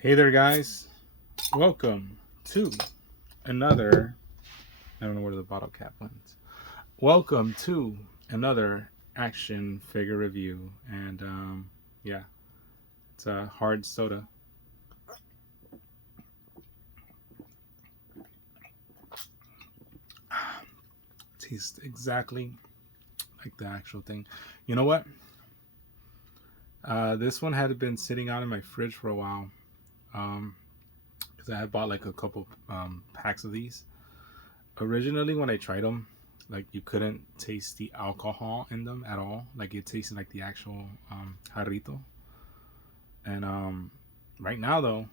Hey there, guys. Welcome to another. I don't know where the bottle cap went. Welcome to another action figure review. And yeah, it's a hard soda. Tastes exactly like the actual thing. You know what? This one had been sitting out in my fridge for a while. Because I had bought like a couple packs of these. Originally, when I tried them, like you couldn't taste the alcohol in them at all. Like it tasted like the actual jarrito. And right now though,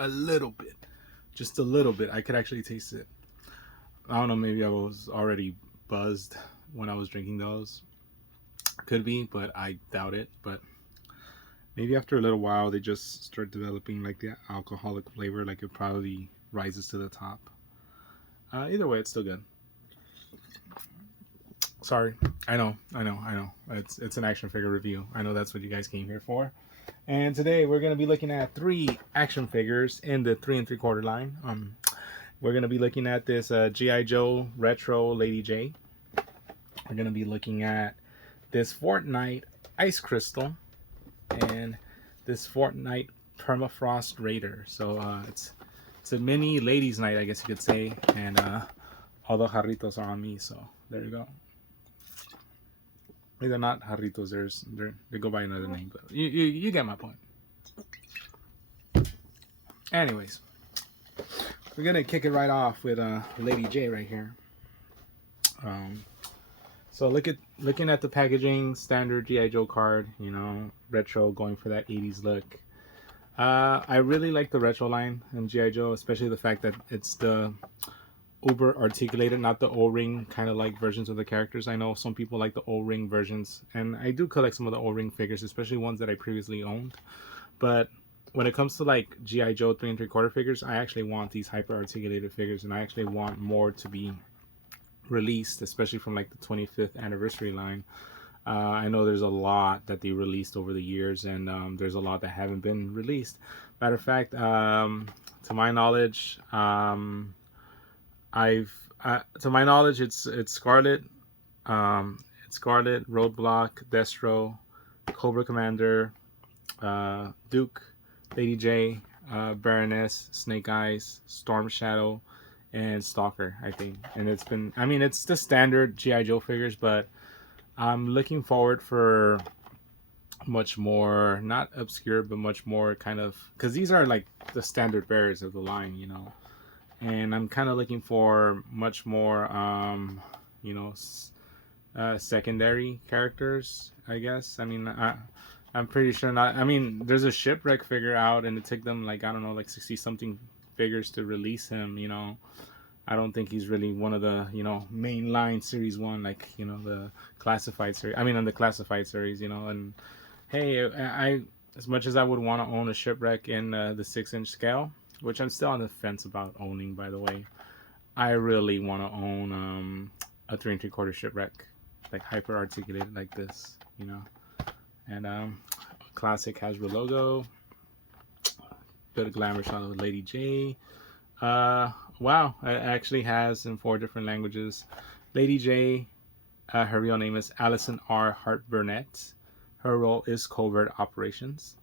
a little bit, just a little bit, I could actually taste it. I don't know, maybe I was already buzzed when I was drinking those. Could be, but I doubt it. But maybe after a little while, they just start developing like the alcoholic flavor. Like it probably rises to the top. Either way, it's still good. Sorry, I know. It's an action figure review. I know that's what you guys came here for. And today we're gonna be looking at 3 action figures in the 3 3/4 line. We're gonna be looking at this GI Joe Retro Lady Jaye. We're gonna be looking at this Fortnite Ice Crystal and this Fortnite Permafrost Raider. So it's a mini ladies' night, I guess you could say. And all the jarritos are on me, so there you go. They're not jarritos. They go by another name, but you get my point. Anyways, we're gonna kick it right off with Lady Jaye right here. So looking at the packaging, standard GI Joe card, you know, retro, going for that 80s look. I really like the retro line in GI Joe, especially the fact that it's the uber articulated, not the O-ring kind of like versions of the characters. I know some people like the O-ring versions, and I do collect some of the O-ring figures, especially ones that I previously owned. But when it comes to like GI Joe 3 3/4 figures, I actually want these hyper articulated figures, and I actually want more to be released, especially from like the 25th anniversary line. I know there's a lot that they released over the years, and there's a lot that haven't been released. Matter of fact, to my knowledge, to my knowledge, it's Scarlet, Roadblock, Destro, Cobra Commander, Duke, Lady Jaye, Baroness, Snake Eyes, Storm Shadow, and Stalker, I think. And it's the standard GI Joe figures, but I'm looking forward for much more, not obscure, but much more kind of, because these are like the standard bearers of the line, you know. And I'm kind of looking for much more, you know, secondary characters, I guess. I mean, I'm pretty sure not. I mean, there's a Shipwreck figure out, and it took them like, I don't know, like 60 something figures to release him, you know. I don't think he's really one of the, you know, mainline series 1, like, you know, the classified series. I mean, on the classified series, you know. And hey, I as much as I would want to own a Shipwreck in the 6-inch scale, which I'm still on the fence about owning, by the way, I really want to own a 3 3/4 Shipwreck, like hyper articulated like this, you know. And classic Hasbro logo, bit of glamour shot of Lady Jaye. Wow, it actually has in 4 different languages. Lady Jaye, her real name is Allison R. Hart Burnett. Her role is covert operations.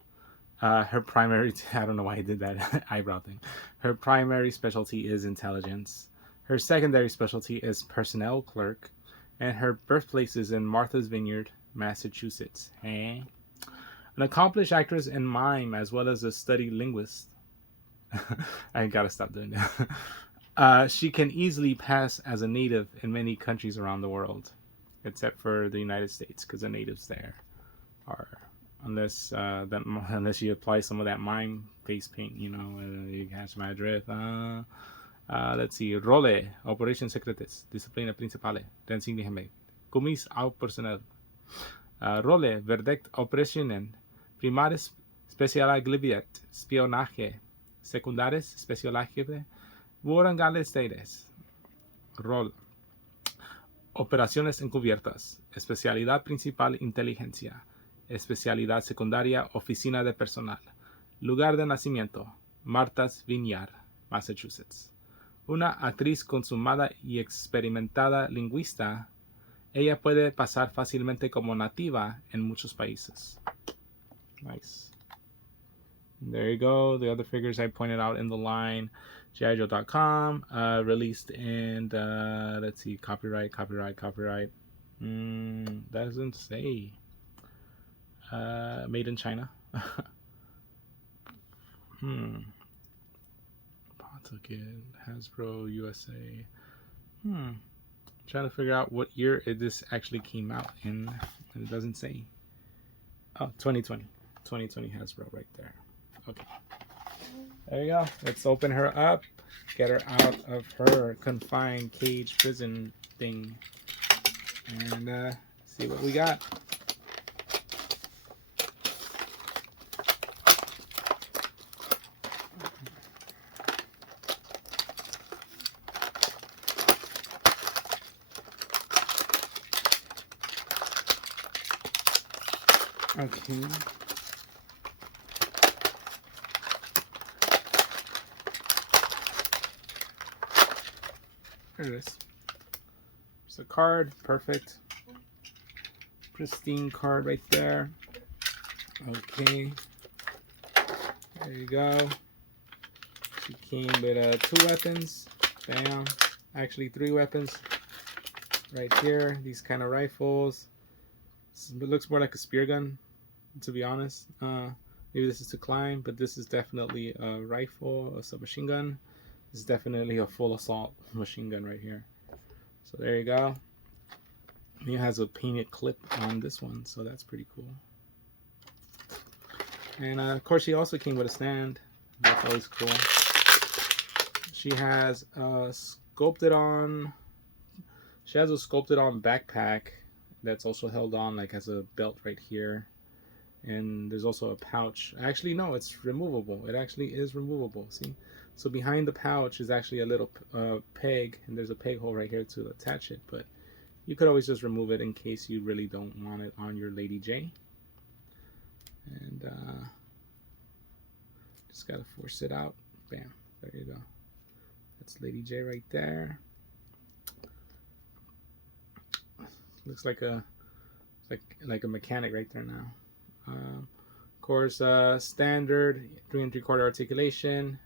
Her primary, I don't know why I did that eyebrow thing. Her primary specialty is intelligence. Her secondary specialty is personnel clerk. And her birthplace is in Martha's Vineyard, Massachusetts. An accomplished actress and mime, as well as a studied linguist. I gotta stop doing that. She can easily pass as a native in many countries around the world, except for the United States, because the natives there are, unless you apply some of that mime face paint, you know, you catch my drift. Let's see. Role, Operation Secretes, Disciplina Principale, Dancing Heme, Kumis au Personal. Role, Verdict Operationen, Primaris Specialagliviet, Spionage, Secundaris Specialaglive, Vorangales Teires. Rol. Operaciones encubiertas, especialidad principal inteligencia, Especialidad secundaria, oficina de personal. Lugar de nacimiento, Martha's Vineyard, Massachusetts. Una actriz consumada y experimentada lingüista, ella puede pasar fácilmente como nativa en muchos países. Nice. There you go. The other figures I pointed out in the line. GIJoe.com, released in, let's see, copyright. Doesn't say. Made in China. Pawtucket, Hasbro, USA. Trying to figure out what year this actually came out in. It doesn't say. Oh, 2020. 2020 Hasbro right there. Okay. There you go. Let's open her up. Get her out of her confined cage prison thing. And see what we got. Okay. There it is. There's a card. Perfect. Pristine card right there. Okay. There you go. She came with 2 weapons. Bam. Actually 3 weapons. Right here. These kind of rifles. It looks more like a spear gun, to be honest. Maybe this is to climb, but this is definitely a rifle, a submachine gun. This is definitely a full assault machine gun right here. So there you go. It has a painted clip on this one, so that's pretty cool. And of course, she also came with a stand. That's always cool. She has a sculpted on backpack that's also held on like as a belt right here. And there's also a pouch. Actually, no, it's removable. It actually is removable. See? So behind the pouch is actually a little peg, and there's a peg hole right here to attach it. But you could always just remove it in case you really don't want it on your Lady Jaye. And just gotta force it out. Bam. There you go. That's Lady Jaye right there. Looks like a mechanic right there now. Of course, standard 3 3/4 articulation.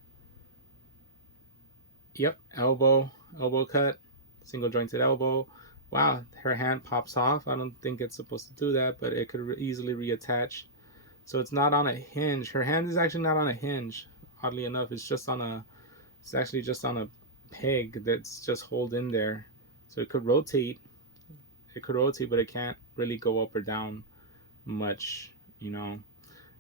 Yep, elbow cut, single jointed elbow. Wow, her hand pops off. I don't think it's supposed to do that, but it could easily reattach. So it's not on a hinge. Her hand is actually not on a hinge. Oddly enough, it's actually just on a peg that's just hold in there. So it could rotate. But it can't really go up or down much, you know.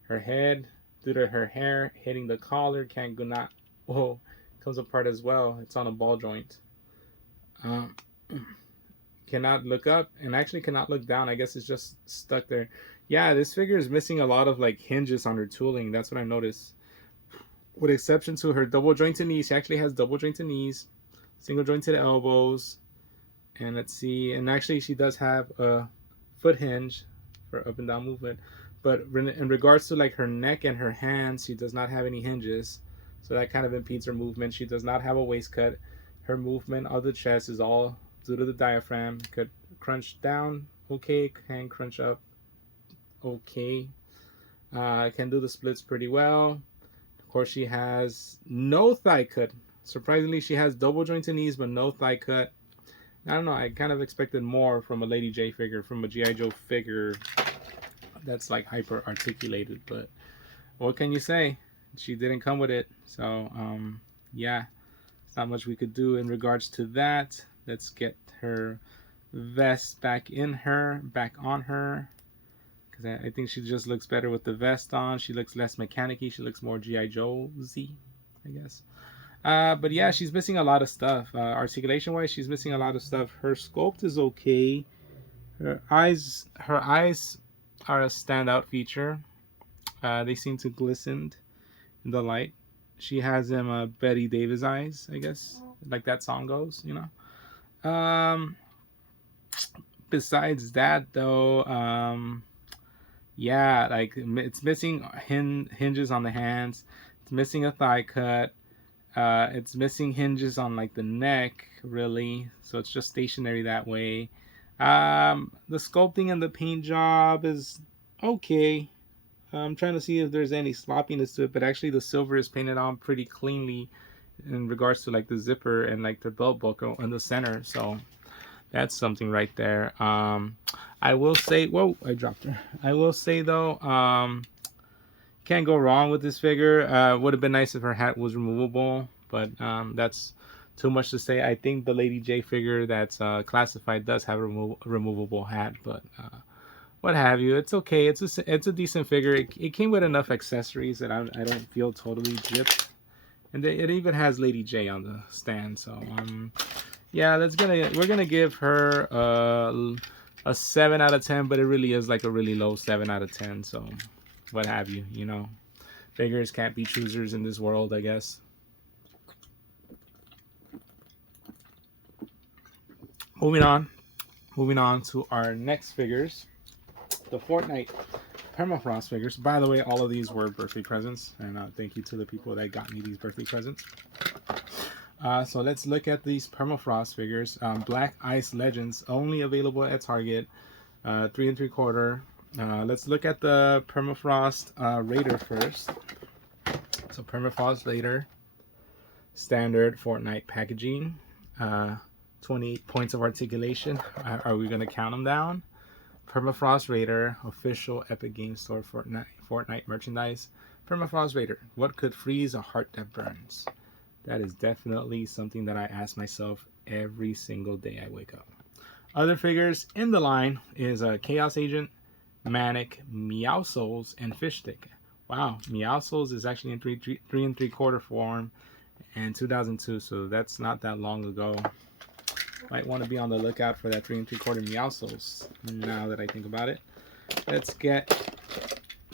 Her head, due to her hair hitting the collar, comes apart as well. It's on a ball joint. Cannot look up and actually cannot look down. I guess it's just stuck there. Yeah, this figure is missing a lot of like hinges on her tooling. That's what I noticed. With exception to her double jointed knees. She actually has double jointed knees, single jointed elbows. And let's see, and actually she does have a foot hinge for up and down movement. But in regards to like her neck and her hands, she does not have any hinges. So that kind of impedes her movement. She does not have a waist cut. Her movement of the chest is all due to the diaphragm. Could crunch down, okay. Can crunch up, okay. Can do the splits pretty well. Of course, she has no thigh cut. Surprisingly, she has double jointed knees, but no thigh cut. I don't know, I kind of expected more from a Lady Jaye figure, from a G.I. Joe figure that's like hyper articulated, but what can you say? She didn't come with it, so yeah, there's not much we could do in regards to that. Let's get her vest back on her, because I think she just looks better with the vest on. She looks less mechanic-y. She looks more G.I. Joe-y, I guess. But yeah, she's missing a lot of stuff. Articulation wise, she's missing a lot of stuff. Her sculpt is okay. Her eyes are a standout feature. They seem to glisten in the light. She has them Betty Davis eyes, I guess, like that song goes, you know. Besides that though, Yeah, like it's missing hinges on the hands. It's missing a thigh cut. It's missing hinges on like the neck, really. So it's just stationary that way. The sculpting and the paint job is okay. I'm trying to see if there's any sloppiness to it, but actually the silver is painted on pretty cleanly in regards to like the zipper and like the belt buckle in the center. So that's something right there. I will say, whoa, I dropped her. I will say though, can't go wrong with this figure. Would have been nice if her hat was removable, but that's too much to say. I think the Lady Jaye figure that's classified does have a removable hat, but what have you. It's okay. It's a decent figure. It came with enough accessories that I don't feel totally gypped. And it even has Lady Jaye on the stand. So yeah, we're gonna give her a 7 out of 10, but it really is like a really low 7 out of 10. So what have you, you know. Figures can't be choosers in this world, I guess. Moving on. Moving on to our next figures. The Fortnite Permafrost figures. By the way, all of these were birthday presents, and thank you to the people that got me these birthday presents. So let's look at these Permafrost figures. Black Ice Legends, only available at Target. 3 3/4. Let's look at the Permafrost Raider first. So Permafrost Raider, standard Fortnite packaging. 28 points of articulation. Are we gonna count them down? Permafrost Raider, official Epic Games Store Fortnite merchandise. Permafrost Raider, what could freeze a heart that burns? That is definitely something that I ask myself every single day I wake up. Other figures in the line is a Chaos Agent, Manic, Meow Souls, and Fish Stick. Wow, Meow Souls is actually in 3 3/4 form and 2002, so that's not that long ago. Might want to be on the lookout for that 3 3/4 Meow Souls now that I think about it. Let's get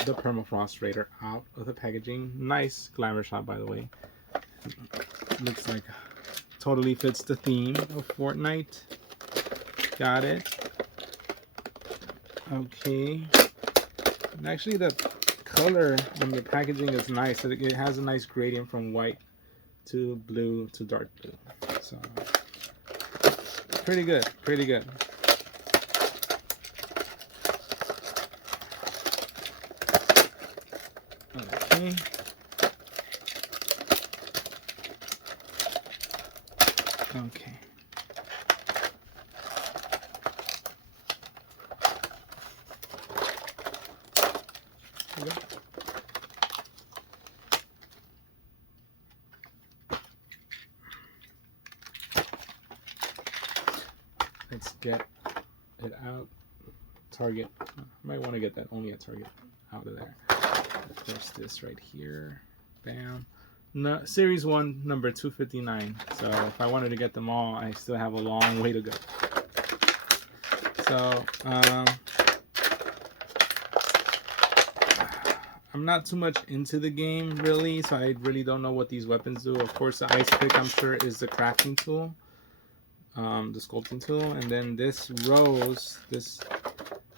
the Permafrost Raider out of the packaging. Nice glamour shot, by the way. Looks like totally fits the theme of Fortnite. Got it. Okay. And actually, the color on the packaging is nice. It has a nice gradient from white to blue to dark blue. So pretty good. Pretty good. Okay. Okay. Let's get it out. Target. Might want to get that only at Target. Out of there. There's this right here. Bam. No, Series 1, number 259. So if I wanted to get them all, I still have a long way to go. So I'm not too much into the game, really, so I really don't know what these weapons do. Of course, the ice pick, I'm sure, is the crafting tool. The sculpting tool. And then this rose, it's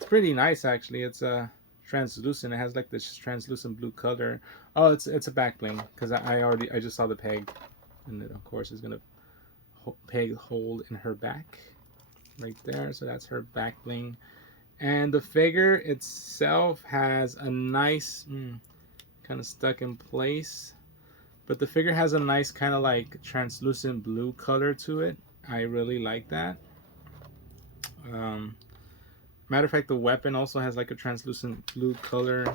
pretty nice, actually. It's a translucent. It has like this translucent blue color. Oh, it's a back bling, because I just saw the peg, and then of course it's gonna peg hold in her back right there. So that's her back bling. And the figure itself has a nice kind of stuck in place, but the figure has a nice kind of like translucent blue color to it. I really like that. Matter of fact, the weapon also has like a translucent blue color.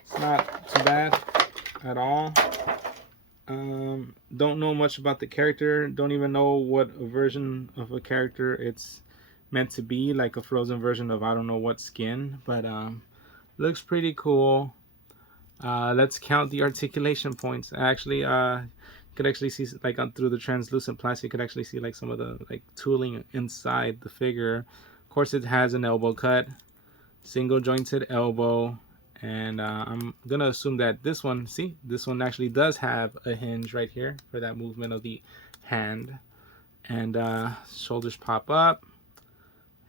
It's not too bad at all. Don't know much about the character. Don't even know what version of a character it's meant to be, like a frozen version of I don't know what skin, but looks pretty cool. Let's count the articulation points. Actually, you could actually see like through the translucent plastic, you could actually see like some of the like tooling inside the figure. Of course, it has an elbow cut, single jointed elbow, and I'm gonna assume that this one actually does have a hinge right here for that movement of the hand. And shoulders pop up.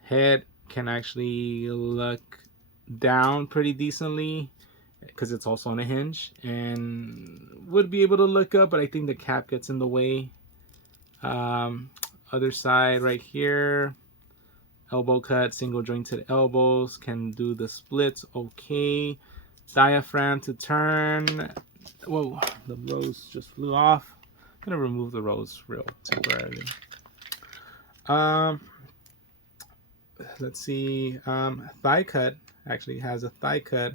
Head can actually look down pretty decently because it's also on a hinge, and would be able to look up, but I think the cap gets in the way. Other side right here, elbow cut, single jointed elbows, can do the splits okay. Diaphragm to turn. Whoa, the rose just flew off. I'm gonna remove the rose real temporarily. Let's see. Thigh cut actually has a thigh cut,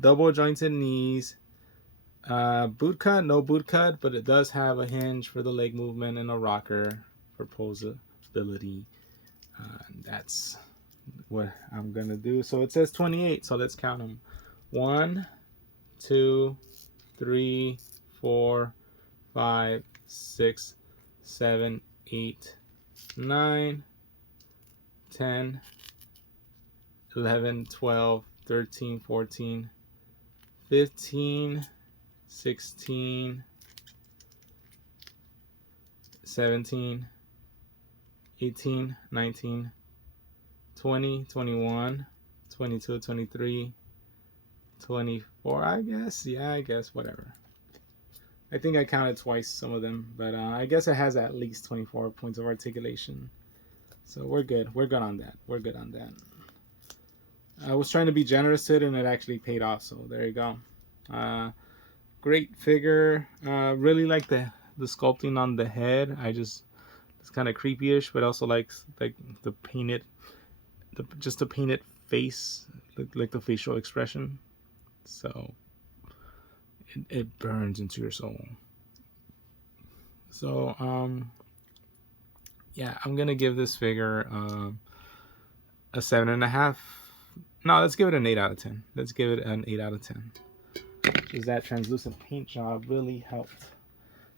double jointed knees. Boot cut, no boot cut, but it does have a hinge for the leg movement and a rocker for posability. That's what I'm gonna do. So it says 28, so let's count them. 1, 2, 3, 4, 5, 6, 7, 8, 9, 10, 11, 12, 13, 14, 15, 16, 17, 18, 19, 20, 21, 22, 23, 24, I guess. Yeah, I guess, whatever. I think I counted twice some of them, but I guess it has at least 24 points of articulation. So we're good. We're good on that. We're good on that. I was trying to be generous to it, and it actually paid off. So there you go. Great figure. Really like the sculpting on the head. It's kind of creepy-ish, but also like the painted, just the painted face, like the facial expression. So it burns into your soul. So yeah, I'm gonna give this figure a 7.5. No, let's give it an 8 out of 10. Let's give it an 8 out of 10. Because that translucent paint job really helped.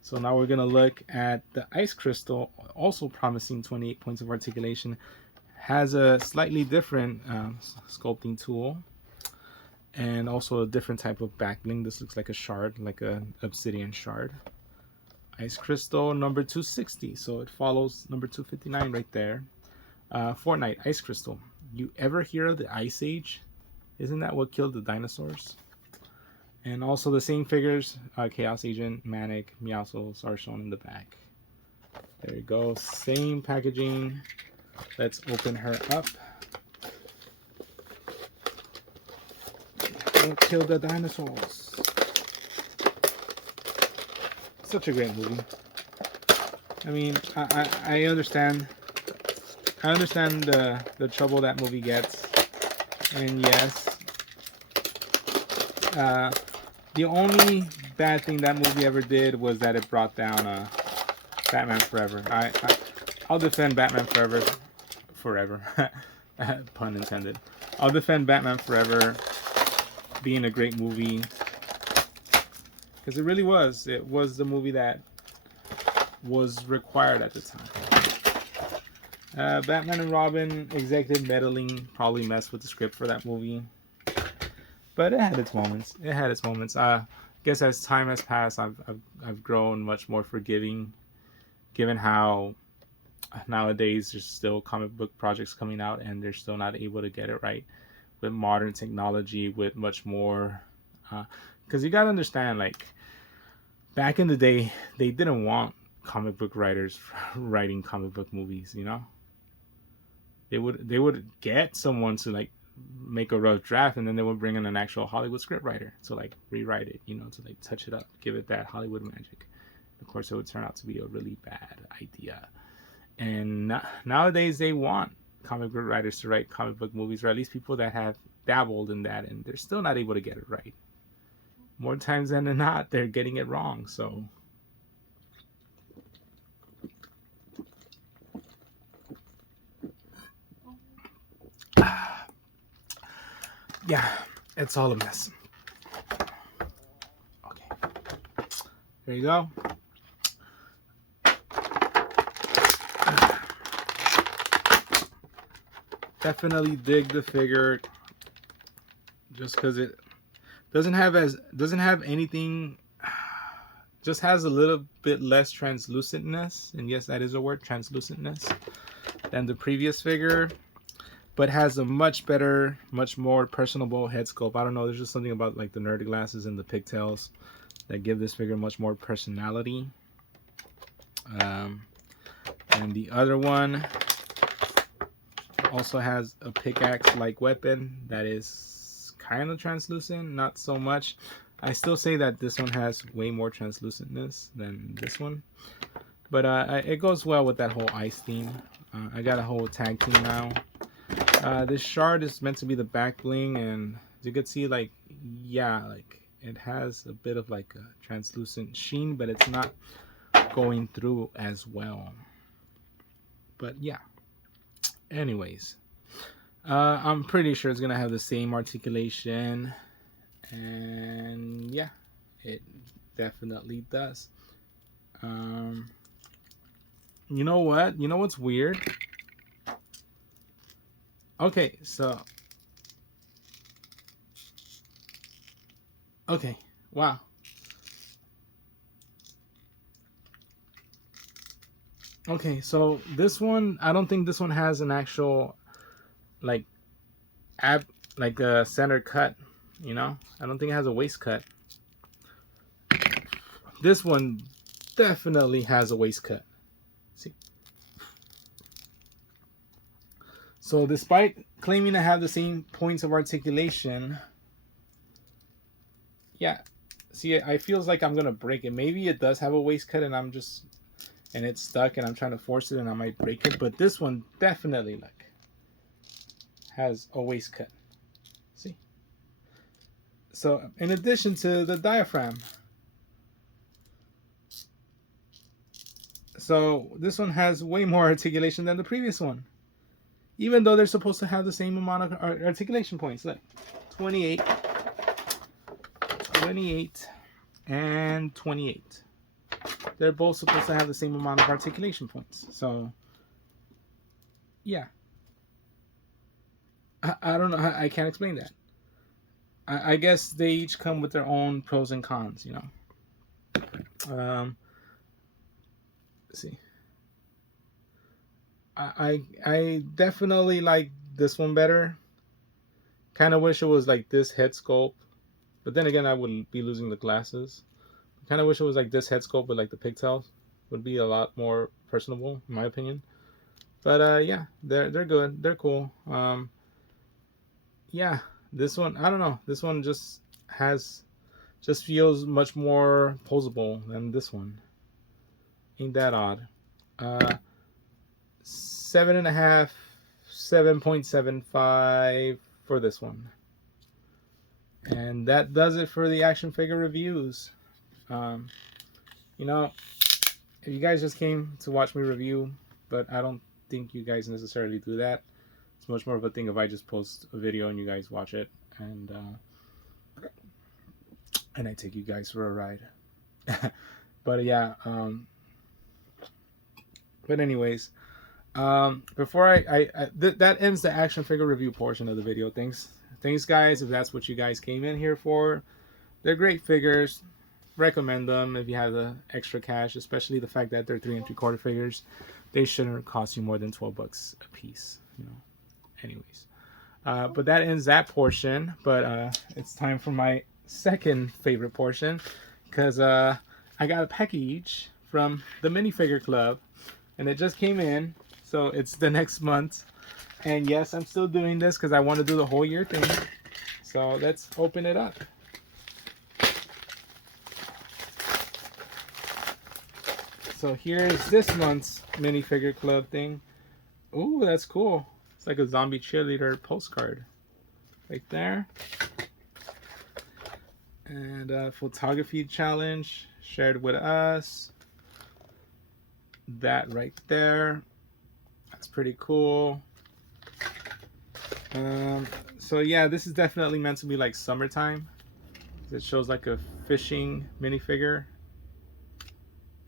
So now we're gonna look at the ice crystal, also promising 28 points of articulation. Has a slightly different sculpting tool, and also a different type of back bling. This looks like a shard, like an obsidian shard. Ice crystal number 260, so it follows number 259 right there. Fortnite ice crystal. You ever hear of the Ice Age? Isn't that what killed the dinosaurs? And also the same figures, Chaos Agent, Manic, Meowscles are shown in the back. There you go, same packaging. Let's open her up. Don't kill the dinosaurs. Such a great movie. I mean, I understand. I understand the trouble that movie gets, and yes, the only bad thing that movie ever did was that it brought down Batman Forever. I'll defend Batman Forever, pun intended. I'll defend Batman Forever being a great movie, because it really was. It was the movie that was required at the time. Batman and Robin executive meddling probably messed with the script for that movie, but it had its moments. It had its moments. I guess as time has passed, I've grown much more forgiving, given how nowadays there's still comic book projects coming out and they're still not able to get it right with modern technology, with much more. Because you gotta understand, like back in the day, they didn't want comic book writers writing comic book movies. You know, they would get someone to like make a rough draft, and then they would bring in an actual Hollywood scriptwriter to like rewrite it, you know, to like touch it up, give it that Hollywood magic. Of course, it would turn out to be a really bad idea. And nowadays, they want comic book writers to write comic book movies, or at least people that have dabbled in that, and they're still not able to get it right. More times than not, they're getting it wrong. So yeah, it's all a mess. Okay, there you go. Definitely dig the figure, just because it doesn't have anything, just has a little bit less translucentness, and yes, that is a word, translucentness, than the previous figure. but has a much better, much more personable head sculpt. I don't know, there's just something about like the nerd glasses and the pigtails that give this figure much more personality. And the other one also has a pickaxe-like weapon that is kind of translucent, not so much. I still say that this one has way more translucentness than this one, but it goes well with that whole ice theme. I got a whole tag team now. This shard is meant to be the back bling, and as you can see, like, yeah, like it has a bit of like a translucent sheen, but it's not going through as well. But yeah, anyways, I'm pretty sure it's gonna have the same articulation, and yeah, it definitely does. You know what? You know what's weird? Okay, so okay, wow. Okay, so this one, I don't think this one has an actual like like a center cut, you know? I don't think it has a waist cut. This one definitely has a waist cut. See? So despite claiming to have the same points of articulation, yeah, see, it feels like I'm gonna break it. Maybe it does have a waist cut and it's stuck and I'm trying to force it and I might break it, but this one definitely like has a waist cut. See? So in addition to the diaphragm, so this one has way more articulation than the previous one, even though they're supposed to have the same amount of articulation points. Look, 28, 28, and 28. They're both supposed to have the same amount of articulation points. So yeah, I don't know. I can't explain that. I guess they each come with their own pros and cons, you know. Let's see. I definitely like this one better. Kind of wish it was like this head sculpt, but then again, I wouldn't be losing the glasses. Kind of wish it was like this head sculpt with like the pigtails. Would be a lot more personable, in my opinion. But yeah, they're good. They're cool. Yeah, this one, I don't know. This one just feels much more posable than this one. Ain't that odd? 7.5, 7.75 for this one. And that does it for the action figure reviews. You know, if you guys just came to watch me review, but I don't think you guys necessarily do that. It's much more of a thing if I just post a video and you guys watch it, and I take you guys for a ride. But yeah, but anyways, before that ends the action figure review portion of the video. Thanks guys, if that's what you guys came in here for. They're great figures. Recommend them if you have the extra cash, especially the fact that they're 3 3/4 figures. They shouldn't cost you more than $12 a piece, you know. Anyways, but that ends that portion. But it's time for my second favorite portion, because I got a package from the Minifigure Club, and it just came in, so it's the next month. And yes, I'm still doing this because I want to do the whole year thing. So let's open it up. So here's this month's Minifigure Club thing. Ooh, that's cool. It's like a zombie cheerleader postcard right there. And a photography challenge shared with us. That right there. That's pretty cool. So yeah, this is definitely meant to be like summertime. It shows like a fishing minifigure.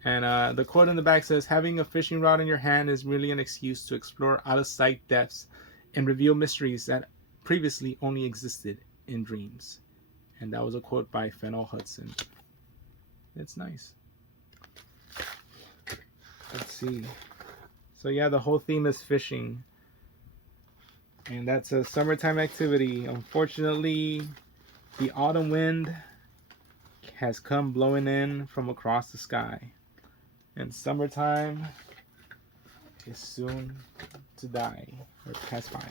And the quote in the back says, "Having a fishing rod in your hand is really an excuse to explore out-of-sight depths and reveal mysteries that previously only existed in dreams." And that was a quote by Fennel Hudson. It's nice. Let's see. So yeah, the whole theme is fishing. And that's a summertime activity. Unfortunately, the autumn wind has come blowing in from across the sky. And summertime is soon to die or pass by.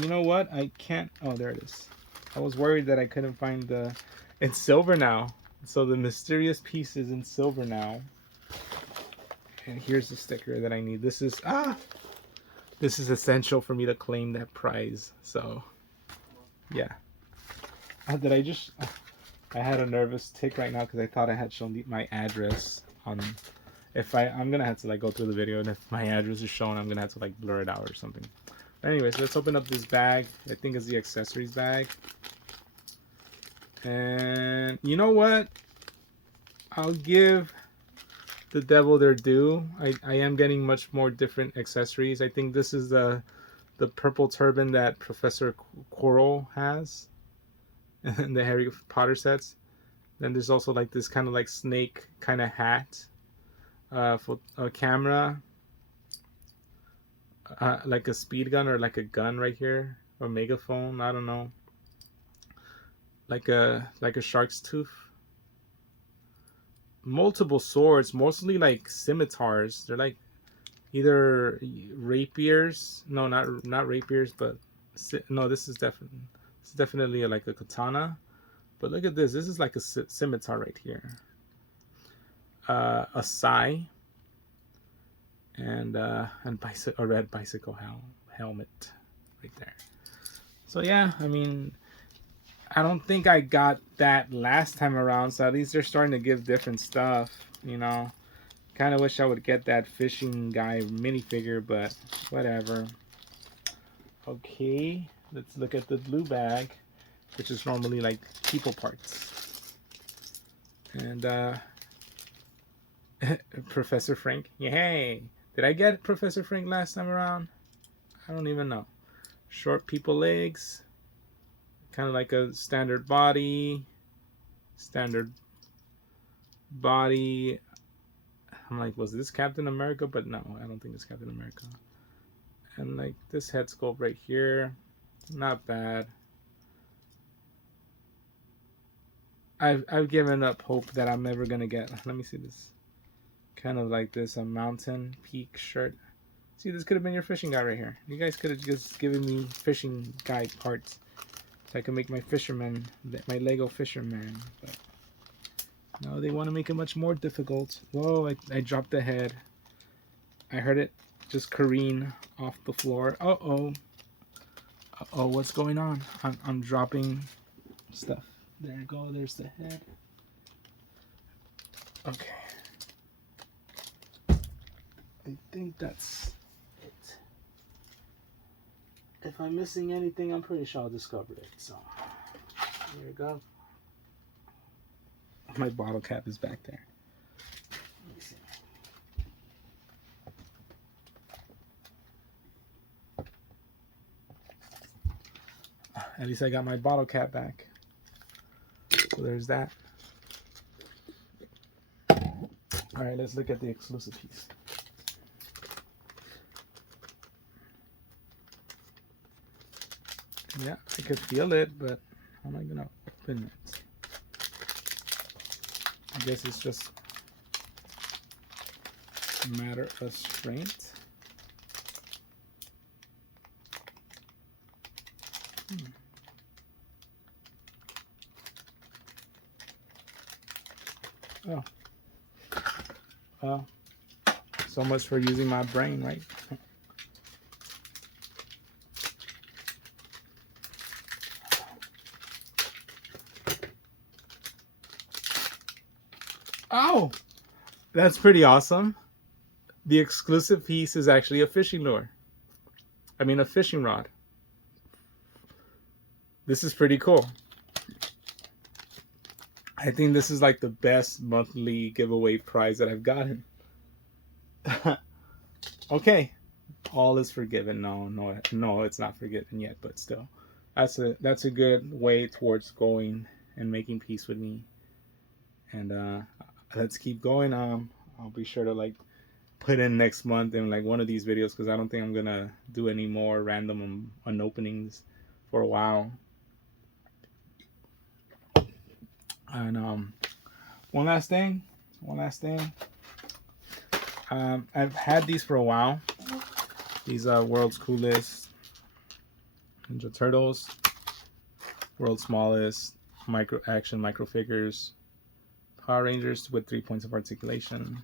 You know what? I can't. Oh, there it is. I was worried that I couldn't find the. It's silver now. So the mysterious piece is in silver now. And here's the sticker that I need. This is essential for me to claim that prize. So, yeah. Did I just? I had a nervous tick right now because I thought I had shown my address on. If I'm gonna have to like go through the video, and if my address is shown, I'm gonna have to like blur it out or something. Anyways, let's open up this bag. I think it's the accessories bag. And you know what? I'll give the devil their due. I am getting much more different accessories. I think this is the purple turban that Professor Quirrell has in the Harry Potter sets. Then there's also like this kind of like snake kind of hat for a camera. Like a speed gun or like a gun right here, or megaphone. I don't know. Like a shark's tooth. Multiple swords, mostly like scimitars. They're like either rapiers. No, not rapiers, but no. This is definitely like a katana. But look at this. This is like a scimitar right here. A sai. And a red bicycle helmet right there. So yeah, I mean, I don't think I got that last time around, so at least they're starting to give different stuff, you know. Kind of wish I would get that fishing guy minifigure, but whatever. Okay, let's look at the blue bag, which is normally like people parts. And Professor Frank, yay! Did I get Professor Frank last time around? I don't even know. Short people legs. Kind of like a standard body. I'm like, was this Captain America? But no, I don't think it's Captain America. And like this head sculpt right here. Not bad. I've given up hope that I'm never gonna get. Let me see this. Kind of like this, a mountain peak shirt. See, this could have been your fishing guy right here. You guys could have just given me fishing guy parts so I can make my fisherman, my Lego fisherman. But no, they want to make it much more difficult. Whoa, I dropped the head. I heard it just careen off the floor. Uh-oh. Uh-oh, what's going on? I'm dropping stuff. There you go, there's the head. Okay. I think that's it. If I'm missing anything, I'm pretty sure I'll discover it. So, there you go. My bottle cap is back there. Let me see. At least I got my bottle cap back. So there's that. Alright, let's look at the exclusive piece. Yeah, I could feel it, but how am I gonna open it? I guess it's just a matter of strength. Oh. Well, so much for using my brain, right? Oh, that's pretty awesome. The exclusive piece is actually a fishing lure. I mean, a fishing rod. This is pretty cool. I think this is like the best monthly giveaway prize that I've gotten. Okay, all is forgiven. No, it's not forgiven yet, but still, that's a good way towards going and making peace with me. And let's keep going. I'll be sure to like put in next month in like one of these videos, because I don't think I'm gonna do any more random unopenings for a while. And one last thing. I've had these for a while. These are World's Coolest Ninja Turtles, World's Smallest Micro Action Micro Figures, Power Rangers with 3 points of articulation,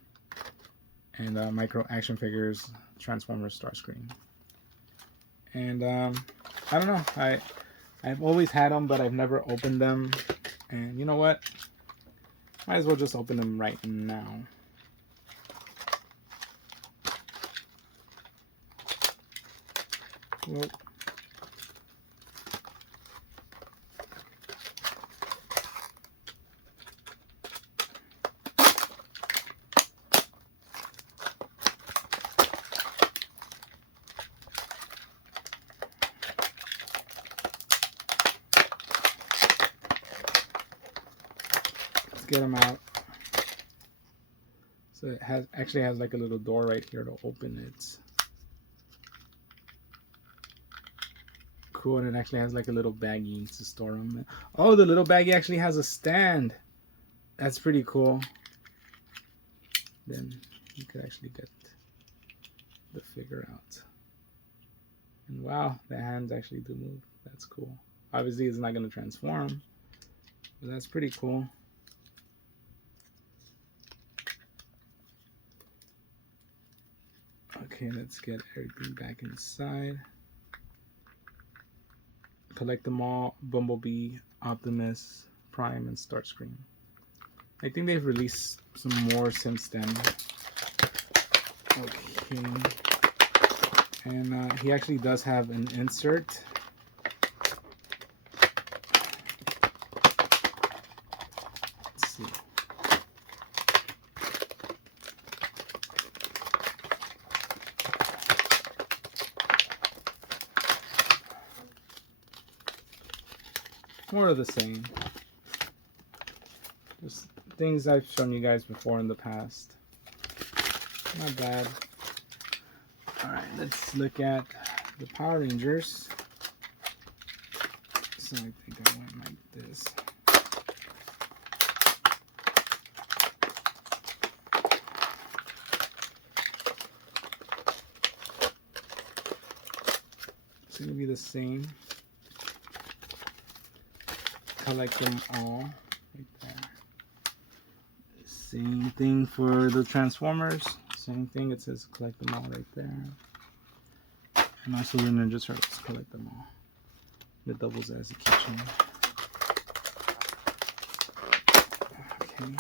and Micro Action Figures, Transformers Starscream. And I don't know. I've always had them, but I've never opened them. And you know what? Might as well just open them right now. Whoop. Let's get them out. So it actually has like a little door right here to open it. Cool, and it actually has like a little baggie to store them. Oh, the little baggie actually has a stand. That's pretty cool. Then you could actually get the figure out. And wow, the hands actually do move. That's cool. Obviously, it's not going to transform, but that's pretty cool. Okay, let's get everything back inside. Collect them all: Bumblebee, Optimus, Prime, and Starscream. I think they've released some more since then. Okay. And he actually does have an insert. Let's see. More of the same. Just things I've shown you guys before in the past. Not bad. Alright, let's look at the Power Rangers. So I think I went like this. It's going to be the same. Collect them all right there. Same thing for the Transformers. Same thing, it says collect them all right there. And also the Ninja Turtles, collect them all. It doubles as a keychain. Okay.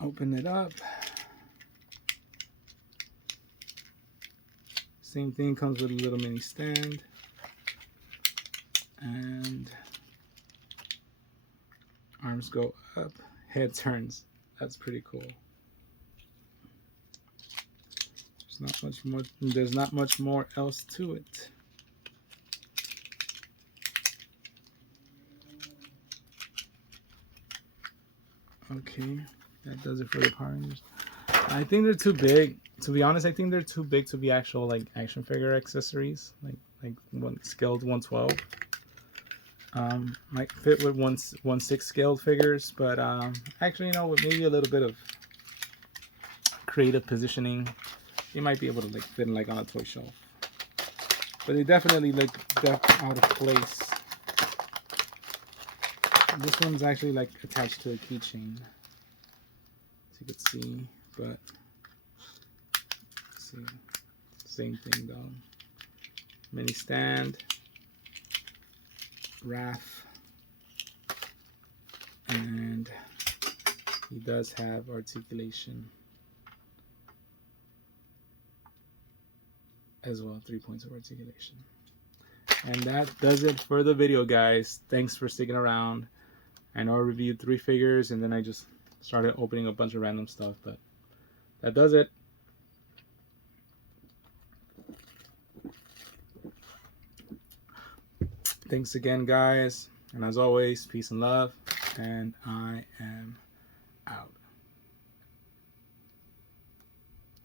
Open it up. Same thing, comes with a little mini stand. And arms go up, head turns. That's pretty cool. There's not much more else to it. Okay, that does it for the Power Rangers. I think they're too big. To be honest, I think they're too big to be actual like action figure accessories, like one scaled 112. Might fit with 1/6 scaled figures, but actually, you know, with maybe a little bit of creative positioning, you might be able to like fit in like on a toy shelf. But they definitely look out of place. This one's actually like attached to a keychain, as you can see, but let's see, same thing though. Mini stand. Raph, and he does have articulation as well, 3 points of articulation. And that does it for the video, guys. Thanks for sticking around. I know I reviewed 3 figures and then I just started opening a bunch of random stuff, but that does it. Thanks again, guys. And as always, peace and love. And I am